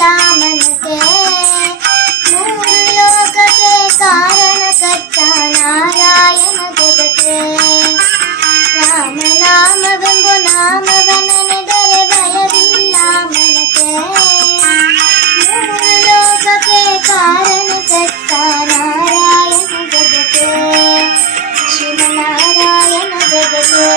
ಭಯವಿಲ್ಲ ಮನಕ್ಕೆ. ಮೂರು ಲೋಕಕ್ಕೆ ಕಾರಣಕರ್ತ ನಾರಾಯಣ ಜಗಕ್ಕೆ. ರಾಮನಾಮವೆಂಬ ನಾಮವನೆದರೆ ಭಯವಿಲ್ಲ ಮನಕ್ಕೆ. ಮೂರು ಲೋಕಕ್ಕೆ ಕಾರಣಕರ್ತ ನಾರಾಯಣ ಜಗಕ್ಕೆ. ಶ್ರೀಮನ್ನಾರಾಯಣ ಜಗಕ್ಕೆ.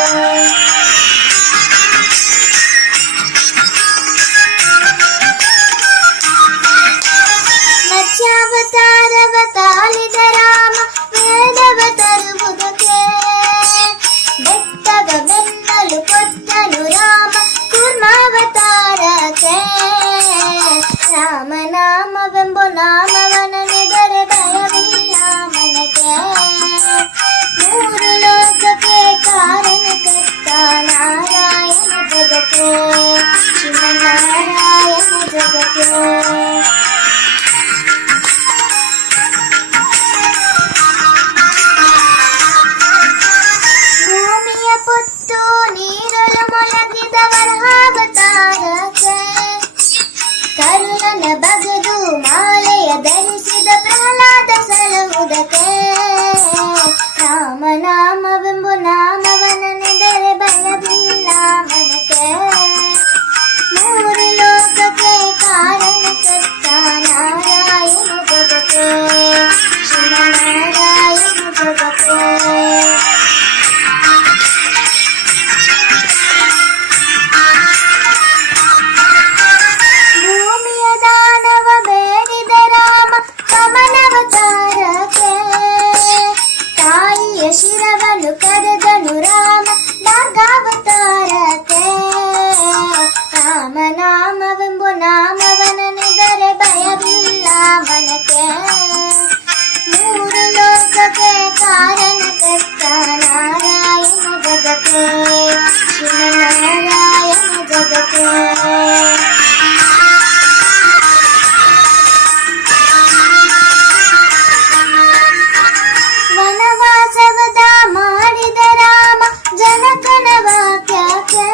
ಮತ್ಸ್ಯಾವತಾರವ ತಾಳಿದ ರಾಮ ವೇದವ ತರುವುದಕ್ಕೆ. ಬೆಟ್ಟದ ಬೆನ್ನಲು ಕೊಟ್ಟನು ರಾಮ ಕೂರ್ಮಾವತಾರಕ್ಕೆ. ರಾಮನಾಮವೆಂಬ ನಾಮವನೆದರೆ ಭಯವಿಲ್ಲ ಮನಕ್ಕೆ. ಮೂರು ಲೋಕಕ್ಕೆ ಕಾರಣಕರ್ತ ನಾರಾಯಣ ಜಗಕ್ಕೆ. ಶ್ರೀಮನ್ನಾರಾಯಣ ಜಗಕ್ಕೆ. ಪುತ್ತು ನೀರಲು ಮೊಳಗಿದ ವರಹಾವತಾರಕ್ಕೆ. ಕರುಣನ ಬಗದು ಮಾಲೆಯ ಧರಿಸಿದ ಪ್ರಹ್ಲಾದ ಸಲಹುದಕ್ಕೆ. ರಾಮನಾಮವೆಂಬ ನಾಮವನೆದರೆ ಭಯವಿಲ್ಲ ಮನಕ್ಕೆ. ಮೂರು ಲೋಕಕ್ಕೆ ಕಾರಣಕರ್ತ ನಾರಾಯಣ ಜಗಕ್ಕೆ. ಶ್ರೀಮನ್ನಾರಾಯಣ ಜಗಕ್ಕೆ. ಶಿರವನ್ನು ಕರೆದನು ರಾಮ ನಾಗಾವತಾರಕ್ಕೆ. ರಾಮನಾಮವೆಂಬ ನಾಮವನೆದರೆ ಭಯವಿಲ್ಲ ಮನಕ್ಕೆ. ಮೂರು ಲೋಕಕ್ಕೆ ಕಾರಣಕರ್ತ ನಾರಾಯಣ ಜಗಕ್ಕೆ. ಶ್ರೀಮನ್ನಾರಾಯಣ ಜಗಕ್ಕೆ. ವನವಾಸವದ ಮಾಡಿದ ರಾಮ ಜನಕನ ವಾಕ್ಯಕ್ಕೆ.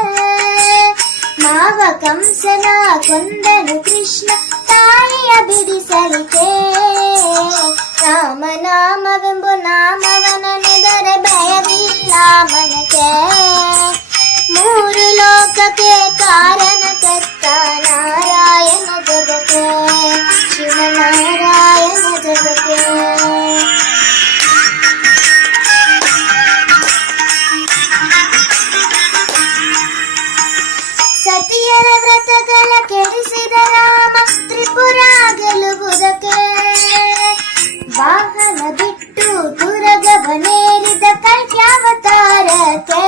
ಮಾವ ಕಂಸನ ಕೊಂದನು ಕೃಷ್ಣ ತಾಯಿಯ ಬಿಡಿಸಲಿಕೆ. ರಾಮನಾಮವೆಂಬ ನಾಮವನೆದರೆ ಭಯವಿಲ್ಲ ಮನಕ್ಕೆ. ಮೂರು ಲೋಕಕ್ಕೆ ಕಾರಣಕರ್ತ ನಾರಾಯಣ ಜಗಕ್ಕೆ. ಶ್ರೀಮನ್ನಾರಾಯಣ ಜಗಕ್ಕೆ. ಸತಿಯರ ವ್ರತಗಳ ಕೆಡಿಸಿದ ರಾಮ ತ್ರಿಪುರ ಗೆಲುವುದಕ್ಕೆ. ವಾಹನ ಬಿಟ್ಟು ತುರಗವನೇರಿದ ಕಲ್ಕ್ಯಾವತಾರಕ್ಕೆ.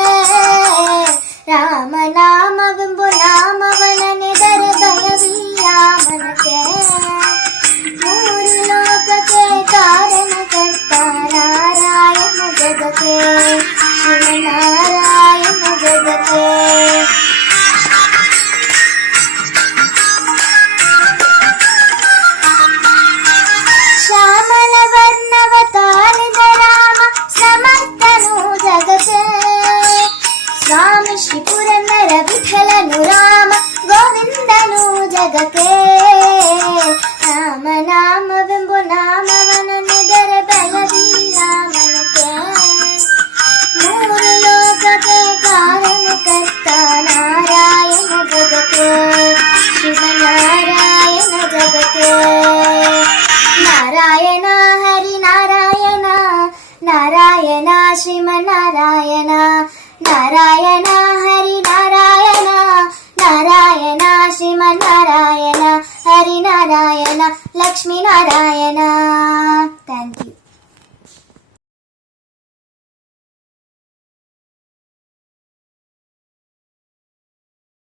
ರಾಮನಾಮವೆಂಬ ನಾಮವನೆದರೆ ಭಯವಿಲ್ಲ ಮನಕ್ಕೆ. ಮೂರು ಲೋಕಕ್ಕೆ ಕಾರಣಕರ್ತ ನಾರಾಯಣ ಜಗಕ್ಕೆ. ಶ್ರೀಮನ್ನಾರಾಯಣ ಜಗಕ್ಕೆ. ಶ್ಯಾಮಲ ವರ್ಣವ ತಾಳಿದ ರಾಮ ಸಮರ್ಥನು ಜಗಕ್ಕೆ. ಸ್ವಾಮಿ ಶ್ರೀ ಪುರಂದರ ವಿಠಲನು ರಾಮ ಗೋವಿಂದನು ಜಗಕ್ಕೆ. ರಾಮನಾಮವೆಂಬ ನಾಮವನೆದರೆ ಭಯವಿಲ್ಲ ಮನಕ್ಕೆ. ಮೂರು ಲೋಕಕ್ಕೆ ಕಾರಣಕರ್ತ ನಾರಾಯಣ ಜಗಕ್ಕೆ. ಶ್ರೀಮನ್ನಾರಾಯಣ ಜಗಕ್ಕೆ. ನಾರಾಯಣ ಹರಿ ನಾರಾಯಣ ನಾರಾಯಣ ಶ್ರೀಮನ್ನಾರಾಯಣ. ನಾರಾಯಣ ಹರಿ ನಾರಾಯಣ ನಾರಾಯಣ ಶ್ರೀಮನ್ನಾರಾಯಣ. ಹರಿ ನಾರಾಯಣ ಲಕ್ಷ್ಮೀ ನಾರಾಯಣ.